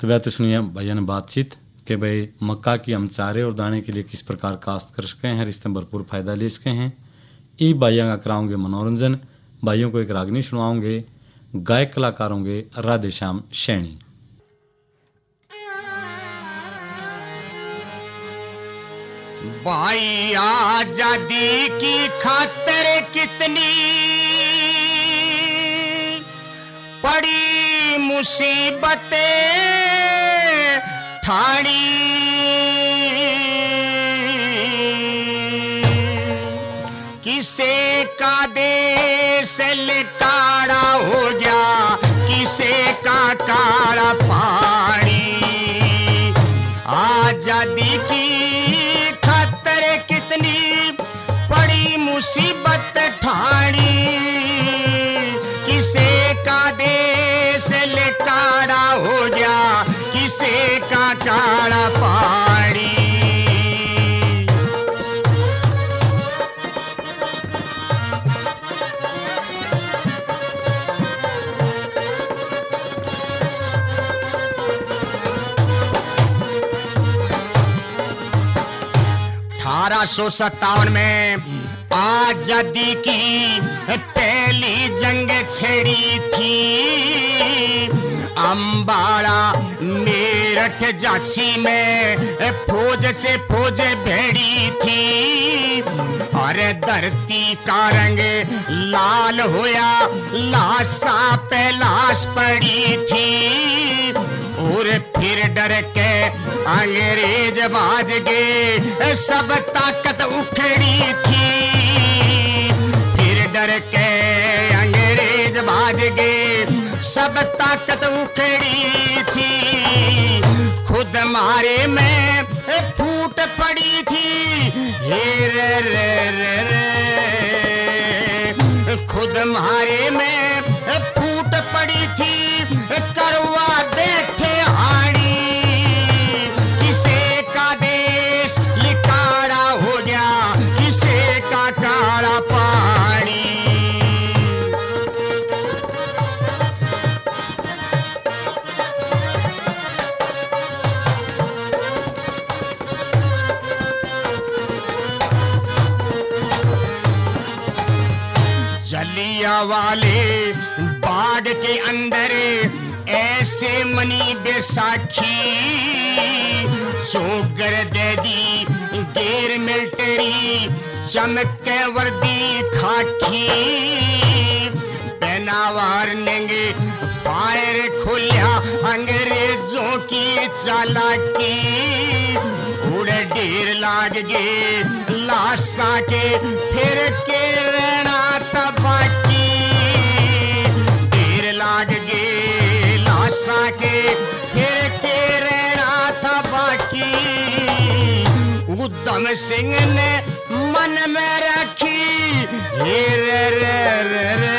तो वह तो सुनिए भैया ने बातचीत कि भाई मक्का की हम चारे और दाने के लिए किस प्रकार काश्त कर सके हैं, इससे भरपूर फायदा ले सके हैं। ई भाइयों का कराओगे मनोरंजन, भाइयों को एक रागनी सुनाओगे, गायक कलाकार होंगे राधे श्याम सैनी। भाई आजादी की खातिर कितनी बड़ी मुसीबतें ठाड़ी, किसे का देश लिटाड़ा हो गया, किसे का काड़ा पानी। आजादी की खातिर कितनी बड़ी मुसीबत ठाड़ी, किसे का देश लिटाड़ा हो गया, किसे का काड़ा पानी। सत्तावन में आजादी की पहली जंग छेड़ी थी। अंबाला मेरठ झांसी में फौज से फौज भेड़ी थी, और धरती का रंग लाल होया, लाशा पे लाश पड़ी थी। और फिर डर के अंग्रेज बाज गए, सब ताकत उखड़ी थी। फिर डर के अंग्रेज बाज गए, सब ताकत उखड़ी थी। खुद मारे में फूट पड़ी थी, हे रे रे रे रे। खुद मारे में फूट पड़ी थी, करवा बैठे हाड़ी। किसे का देश लिकाड़ा हो गया, किसे का काड़ा पानी। जलियांवाले बाग के अंदर ऐसे मनी बैसाखी, चोगर दे दी गेर मिलिट्री, चमके वर्दी खाकी। पेनावार नेंगे फायर खोलिया अंग्रेजों की चालाकी। उड़े ढेर लाग गए लाशा के, फिर के रहना तबाकी। ढेर लाग गए लाशा के, फिर के रहना था बाकी। उधम सिंह ने मन में रखी, हे रे रे रे रे।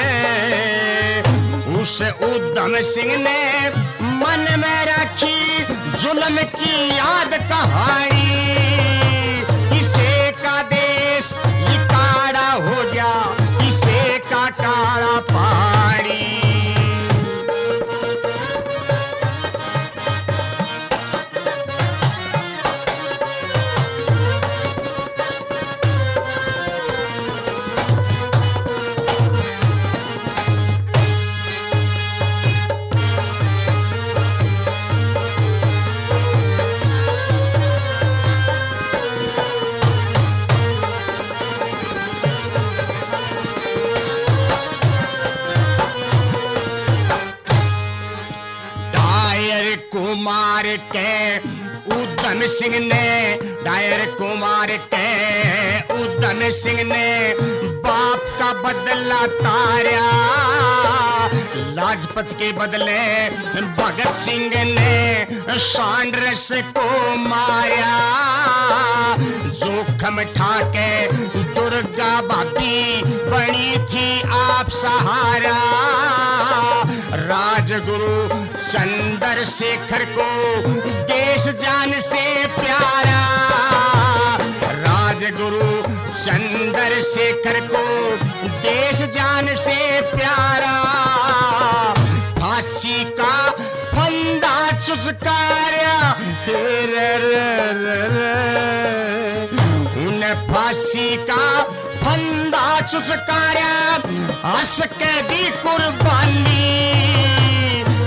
उस उधम सिंह ने मन में रखी जुल्म की याद कहानी। किसे का देश लिकाड़ा हो गया, किसे का काड़ा पाड़ी। कुमार के उधम सिंह ने, डायर कुमार के उधम सिंह ने बाप का बदला तारा। लाजपत के बदले भगत सिंह ने सांड्रस को मारा। जोखम ठाके दुर्गा भाभी बनी थी आप सहारा। राजगुरु चंद्रशेखर को देश जान से प्यारा। राजगुरु चंद्रशेखर को देश जान से प्यारा। फांसी का फंदा चुचकारा उन्हें फांसी का फंदा चुचकारा हंस के दी कुर्बानी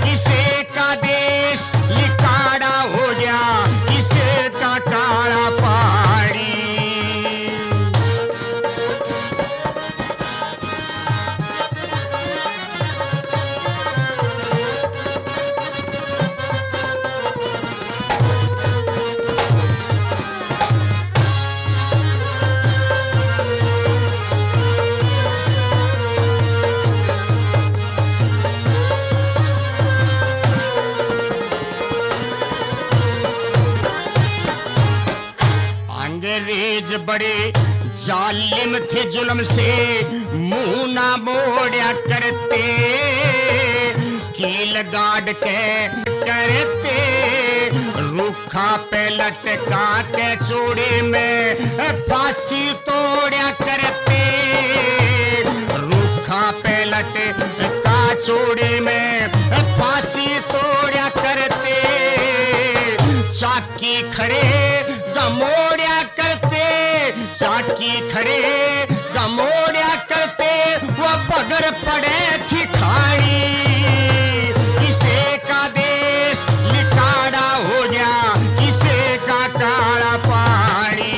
किसे का देश लिकाड़ा हो गया किसे का काड़ा पहाड़ी अंग्रेज बड़े जालिम थे जुल्म से मुंह ना मोड़ा करते कील गाड़ के करते रूखा पे लटका के चूड़ी में फांसी तोड़ा करते रूखा पे लटका चूड़ी में फांसी तोड़ा करते चाकी खड़े गमोड़िया करते चाकी खड़े गमोड़िया करते वो बगर पड़े थी खाड़ी किसे का देश लिकाड़ा हो गया किसे का काड़ा पहाड़ी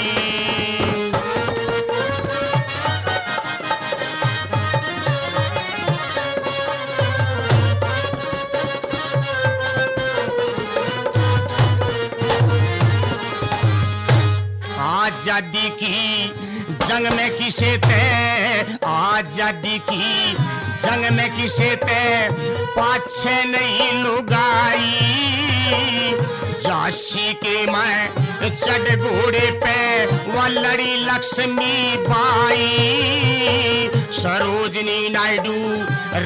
आजादी की जंग में किसे थे आजादी की जंग में किसे थे पाछे नहीं लुगाई झांसी के मैं चढ़ घोड़े पे वो लड़ी लक्ष्मी बाई सरोजनी नायडू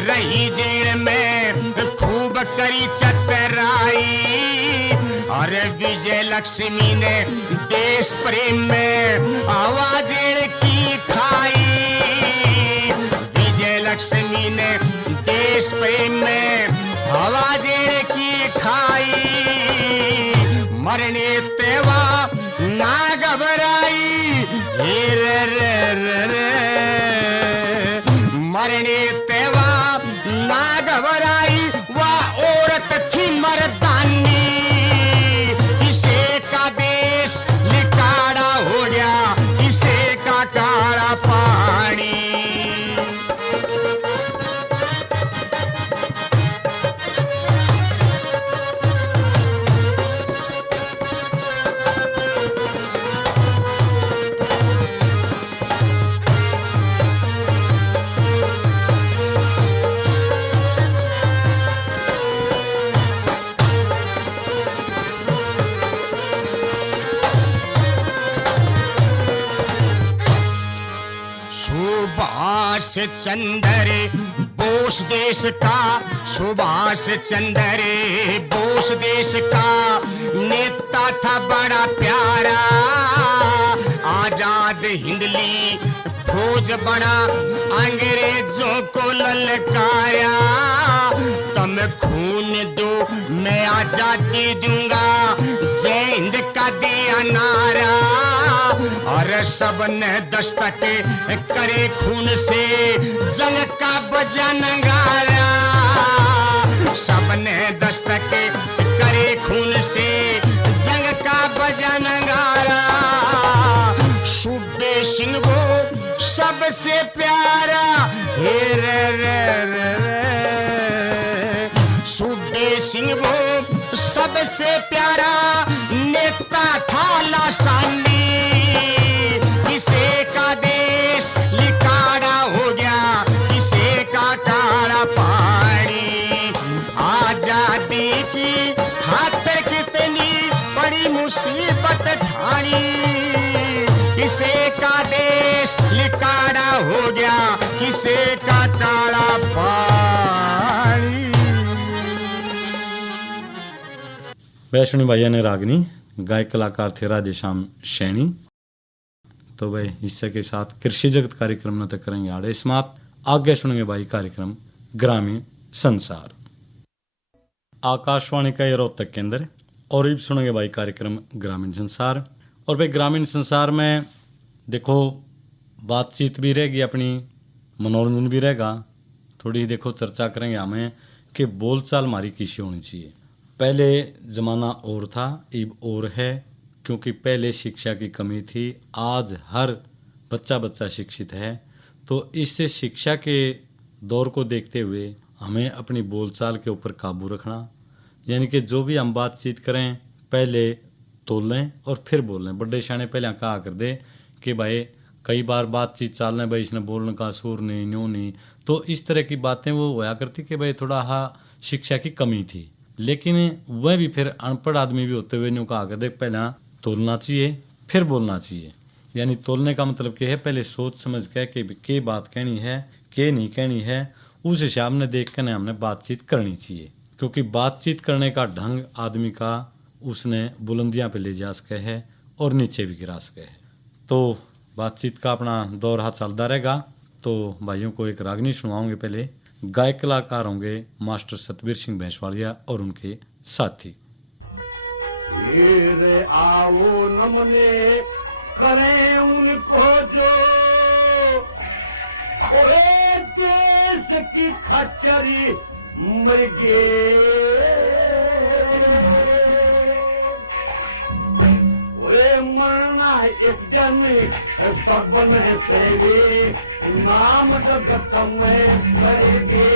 रही जेल में खूब करी चतराई अरे विजय लक्ष्मी ने देश प्रेम में आवाज की खाई विजय लक्ष्मी ने देश प्रेम में आवाज की खाई मरने तेवा ना घबराई मरने तेवा ना घबराई वह औरत थी मर्दानी किसे का देश लिकाड़ा हो गया किसे का काड़ा पानी सुभाष चंद्र बोस देश का सुभाष चंद्र बोस देश का नेता था बड़ा प्यारा आजाद हिंदली फौज बना अंग्रेजों को ललकाया तुम खून दो मैं आजादी दूंगा जय हिंद का दिया नारा और सब ने दस्तक करे खून से जंग का बजा नगारा सब ने दस्तक करे खून से जंग का बजा नगारा सूबे सिंह वो सबसे प्यारा हे रे रे रे रे सूबे सिंह वो सबसे प्यारा नेता था लासानी किसे का देश लिकाड़ा हो गया किसे का काड़ा पहाड़ी आजादी की खातिर कितनी बड़ी मुसीबत ठानी किसे का देश लिकाड़ा हो गया किसे का काड़ा पहाड़ी। वैष्णवी भैया ने रागनी गायक कलाकार थे राधेश्याम सैनी। तो वह हिस्से के साथ कृषि जगत कार्यक्रम न तक करेंगे आड़े समाप्त। आगे सुनेंगे भाई कार्यक्रम ग्रामीण संसार। आकाशवाणी का ये रोहतक केंद्र और अब सुनेंगे भाई कार्यक्रम ग्रामीण संसार। और भाई ग्रामीण संसार में देखो बातचीत भी रहेगी अपनी, मनोरंजन भी रहेगा, थोड़ी देखो चर्चा करेंगे हमें कि बोलचाल हमारी कैसी होनी चाहिए। पहले ज़माना और था, अब और है, क्योंकि पहले शिक्षा की कमी थी, आज हर बच्चा शिक्षित है। तो इस शिक्षा के दौर को देखते हुए हमें अपनी बोलचाल के ऊपर काबू रखना, यानी कि जो भी हम बातचीत करें पहले तोल लें और फिर बोल लें। बड़े शाने पहले कहा कर दे कि भाई कई बार बातचीत चालने भाई इसने बोलने का सुर नहीं, न्यों नहीं, तो इस तरह की बातें वो होया करती कि भाई थोड़ा शिक्षा की कमी थी। लेकिन वह भी फिर अनपढ़ आदमी भी होते हुए न्यों कहा कर दे पहला तोलना चाहिए फिर बोलना चाहिए। यानी तोलने का मतलब क्या है, पहले सोच समझ के बात कहनी है के नहीं कहनी है, उस हिसाब ने देख कर हमने बातचीत करनी चाहिए। क्योंकि बातचीत करने का ढंग आदमी का उसने बुलंदियां पे ले जा सके है और नीचे भी गिरा सके है। तो बातचीत का अपना दौर हाथ चलता रहेगा। तो भाइयों को एक रागनी सुनाओगे। पहले गायक कलाकार होंगे मास्टर सतबीर सिंह भैंसवालिया और उनके साथी। रे आओ नमने करें उनको जो ओए देश की खच्चरी मृगे ओए मरना एक जन सबन से नाम जगत में करेंगे।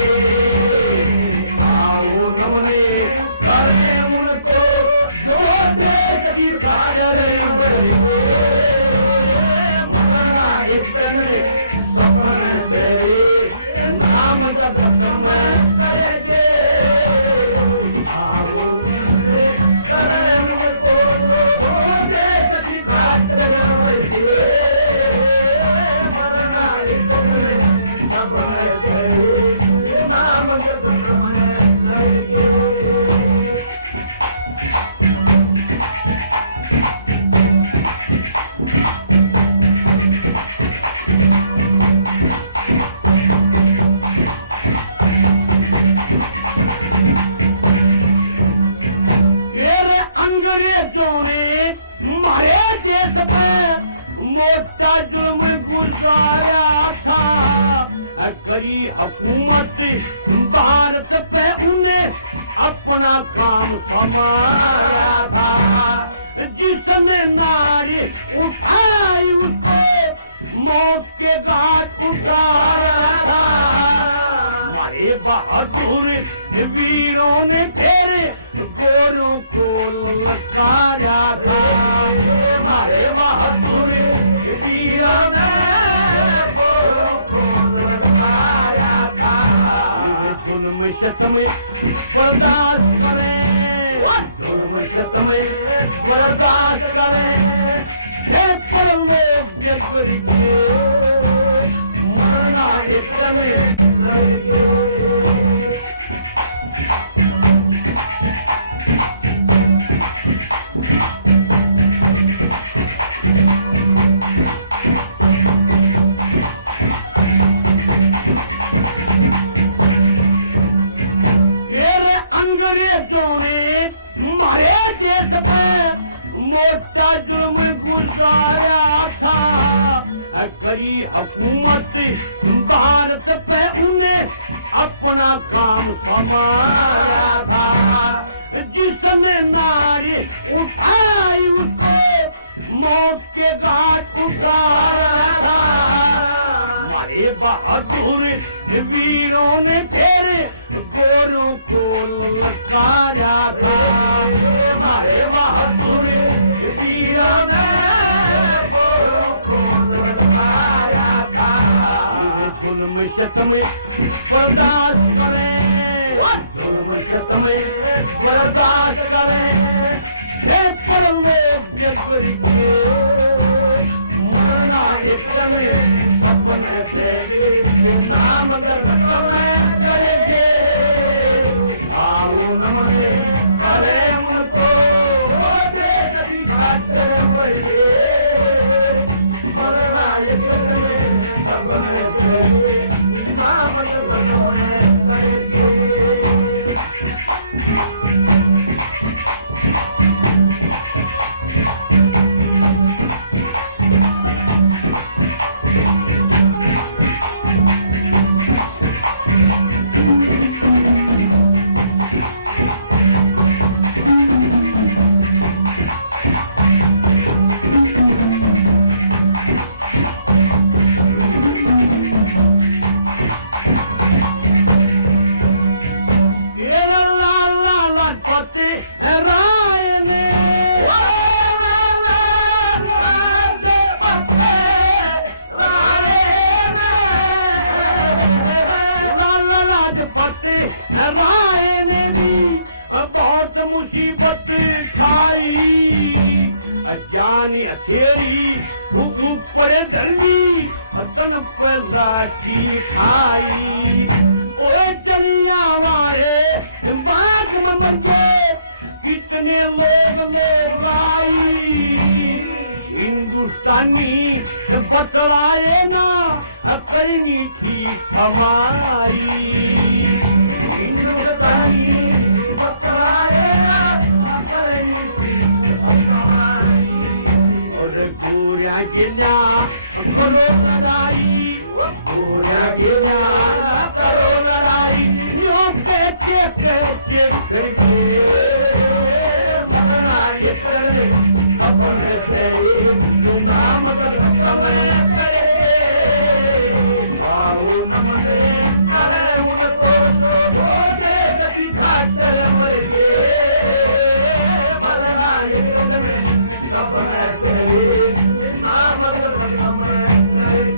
आओ नमने करें उनको जो देश की खच्चरी मृगे मरना एक जन सबन से नाम जगत में करेंगे। मोटा जुल्म गुजारा था, करी हुकूमत भारत पे उन्हें अपना काम संभाला था। जिसने नारी उठाई उसको मौत के घाट उतारा था। हमारे बहादुर वीरों ने फिर गोरों को ललकारा था। हमारे बहादुर वीरों ने गोरों को ललकारा था। जुल्म सितम बर्दाश्त करें, जुल्म सितम बर्दाश्त करें, फिर पर लोग जबर के मरना एक समय अंग्रेजों ने हमारे देश पे मोटा जुल्म गुजारा था। करी हुकूमत भारत पे उन्हें अपना काम संभाला था। जिसने नारी उठाई उसको मौत के घाट उतारा था। हमारे बहादुर वीरों ने फिर गोरों को ललकारा था। हमारे बहादुर वीरों ने गोरों को ललकारा था। जुल्म सितम बर्दाश्त करें, जुल्म सितम बर्दाश्त करें, फिर पर लोग जबर के मरना एक समय सपने से नाम जगत में करेंगे। आओ नमने करें उनको देश की खातिर मरेंगे। मरना एक समय सपने से नाम जगत में करेंगे। मुसीबत खाई जानी हथेरी ऊपर धरनी तन पैदा की खाई ओए चलिया वारे बाग में मर गए कितने लोग आई हिंदुस्तानी बतलाए ना करनी थी हमारी हिंदुस्तानी बतलाए ना करनी थी हमारी और गोरिया गिना करो लड़ाई गोरिया गिना करो लड़ाई यो के करके मनाए करे अपने से नाम समय करे आओ नमने करे उनको होते सभी खातर मर गए मनाए करे अपने से नाम समय करे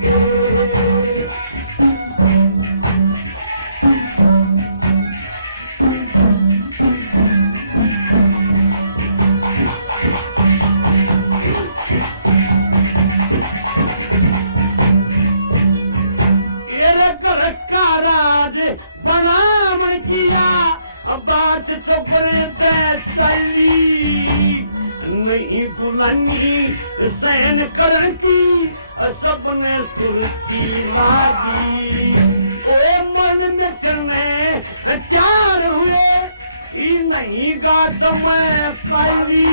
बनामण किया बात तो चली नहीं गुलामी सहन करन की सबने सुरती लागी ओ मन में चलने चार हुए ही नहीं गात मैं काली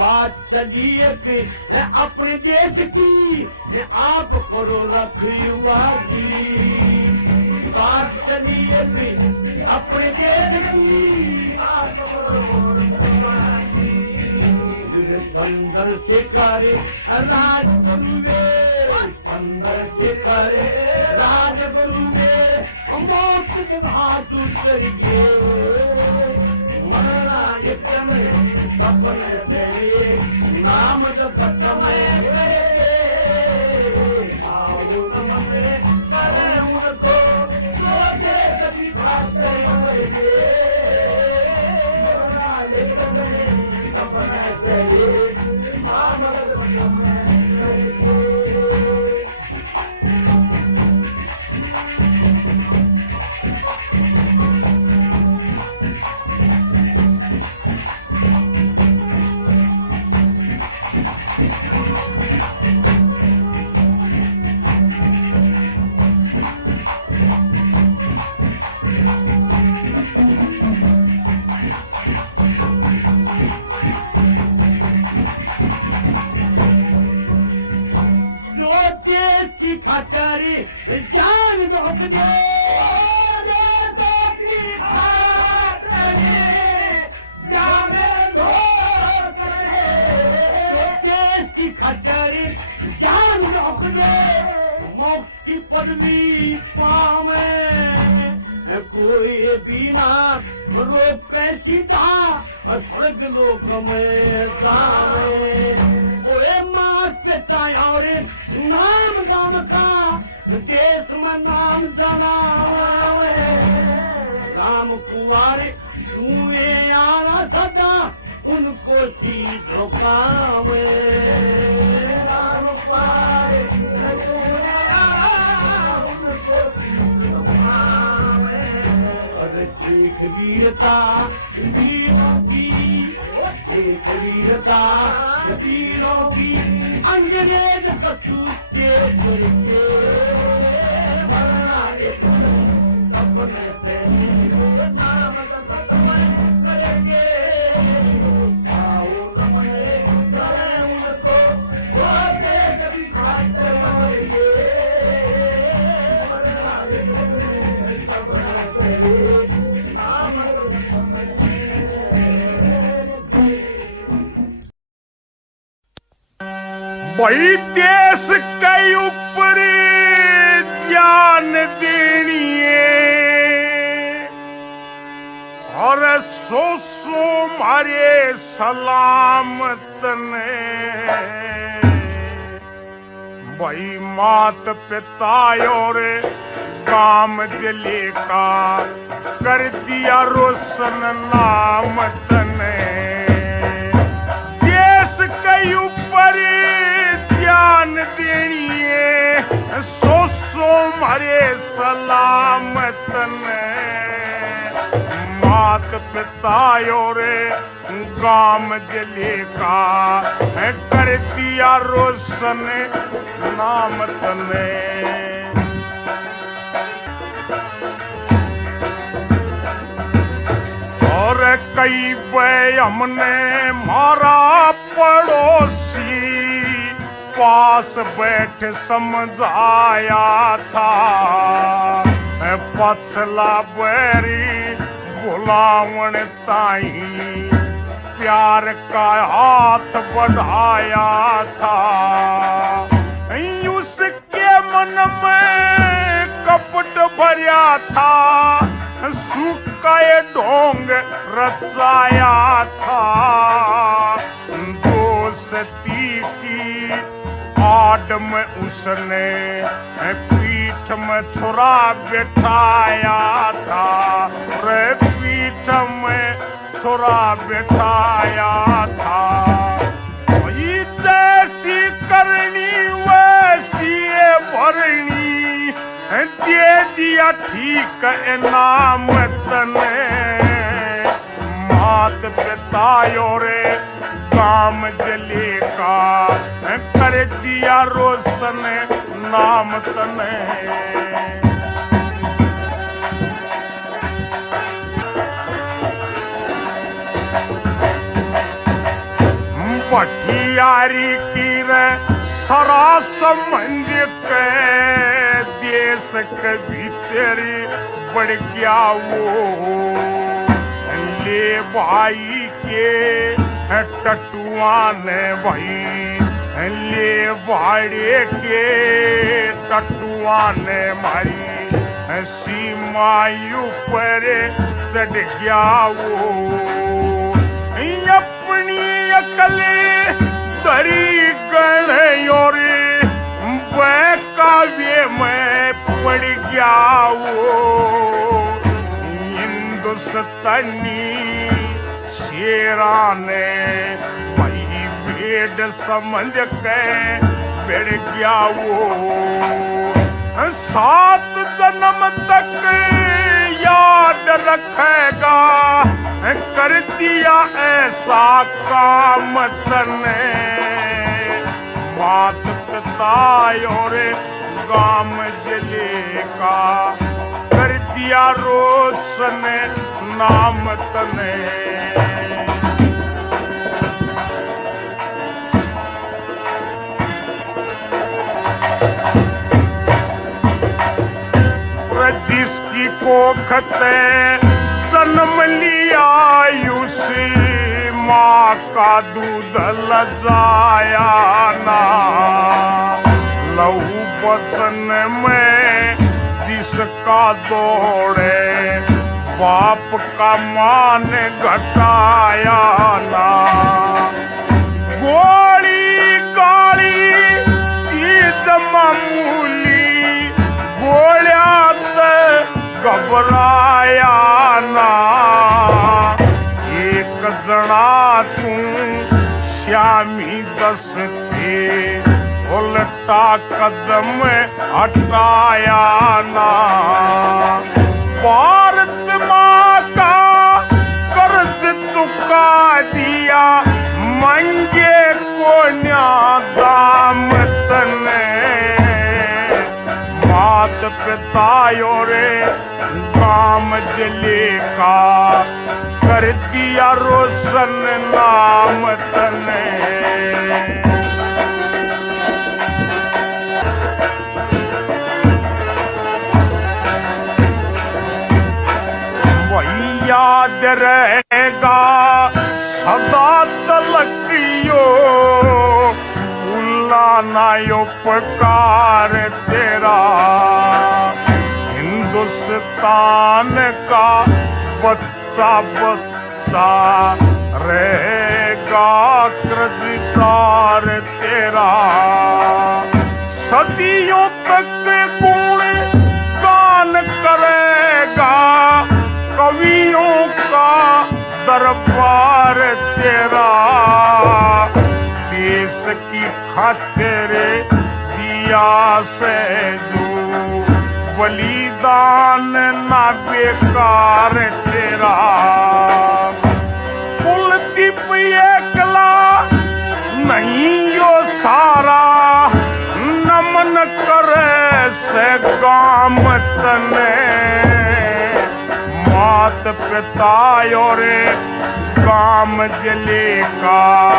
बात चली कि अपने देश की आप करो रखवाली बात चलिए अपने देश की आप करो रखवाली अंदर से करे राजगुरु में अंदर से करे राजगुरु में मौत के हाथ उतर गए मरना सपने से नाम जब समय आओ नमने करे उनको सोचे सभी खाते हुए सपने से नाम जब समय खातारी जान रोक दे जान की खातारी जान रोक दे मोक्ष की पदवी पावे कोई बिना रोक सीधा स्वर्ग लोक में जावे ओए माँ पिता और नाम गाम का देश में नाम जाना राम कुआरे तूए यारा सदा उनको सीधो काम राम कुआरे तूए यारा उनको सीधो काम अरे देख वीरता वीरों की देख वीरता वीरों की अंग्रेज कसूर के करके मरना सपने से नाम करेंगे आओ नमने करे उनको सोचे कभी खाते मरेंगे मरना सपने से नाम भाई देश के ऊपर जान देनी है और सो मारे सलामत ने भाई मात पिता और काम जले का कर दिया रोशन नाम तने देश के ऊपर ध्यान देनिए सो मारे सलामत ने मात पिता और गाम जले का कर दिया रोशन नाम तने और कई वे हमने मारा पड़ोसी पास बैठ समझाया था पछला बैरी बुलावन ताई प्यार का हाथ बढ़ाया था उसके मन में कपट भरा था सूखे ढोंग रचाया था दोस्ती की आड़ में उसने पीठ में छुरा बिठाया था रे पीठ में छुरा बिठाया था जैसी करनी वैसी भरनी दे दिया ठीक इनाम तने मात पिता और काम जले का कर दिया रोशन नाम तने पठियारी की सरा समझ के देश के भीतर बढ़ गया वो ले भाई के टटुआ ने भाई ले भाड़े के टटुआ ने मारी सीमा ऊपर चढ़ गया वो अपनी अकले दरी गण और काव्य में पड़ गया वो हिंदुस्तानी शेरा ने भाई भेड़ समझ के बढ़ गया वो 7 जन्म तक याद रखेगा कर दिया ऐसा काम तने मात पिता और गाम जले का कर दिया रोशन नाम तने जिसकी कोखते जन्म लिया उसी माँ का दूध लजाया ना लहू बदन में जिसका दौड़े बाप का मान घटाया ना गोली गाली चीज मामूली गोलिया घबराया ना एक जना तू श्यामी 10 थे उल्टा कदम हटाया ना भारत माँ का कर्ज चुका दिया मंगे को दाम तने मात पिता और काम जले का कर दिया रोशन नाम तने वही याद रहेगा सदा तलकियो भूलना उपकार तेरा हिंदुस्तान का बच्चा बच्चा रहेगा कर्जदार तेरा सदियों तक गुण गा तेरे दिया से जो बलिदान ना बेकार तेरा। कुलदीप एकला नहीं यो सारा, नमन करे से गाम तने। मात पिता और गाम जले का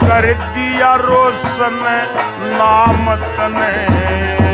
कर दिया रोशन नाम तने।